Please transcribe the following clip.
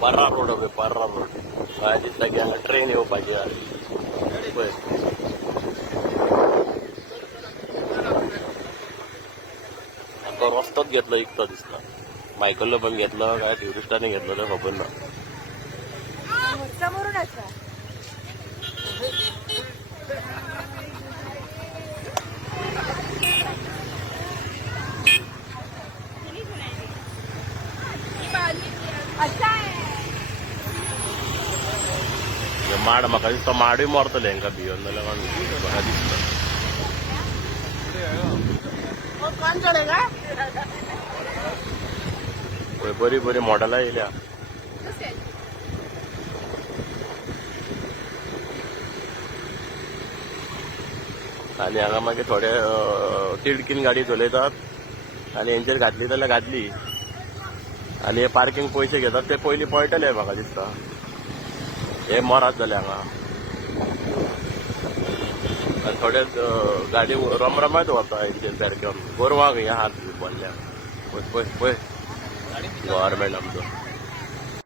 पर्रा रोड हवे पर्रा रोड काय दिसता की हांगा ट्रेन येवपाची पळय तो रस्तोच घेतलो इकतो दिसता मायकललो पण घेतलो काय ट्युरिस्टांनी घेतलो ते खबर ना समोरून माड म्हाका दिसता माडूय मरतले हांकां भियोन जाल्यार म्हाका दिसता पळय बरी बरी मॉडेलां येयल्या आनी हांगा मागीर थोडे तिडकीन गाडी चलयतात आनी हेंचेर घातली जाल्यार घातली आनी हे पार्किंग पयशे घेतात ते पयलीं पळयटले म्हाका दिसता हे मरात जाले हांगा आनी थोडे गाडी रमरमात वता हेंचेर सारक्यो गोरवांक हे आहात बोल्ल्या पळय पळय पळय गव्हर्मेंट आमचो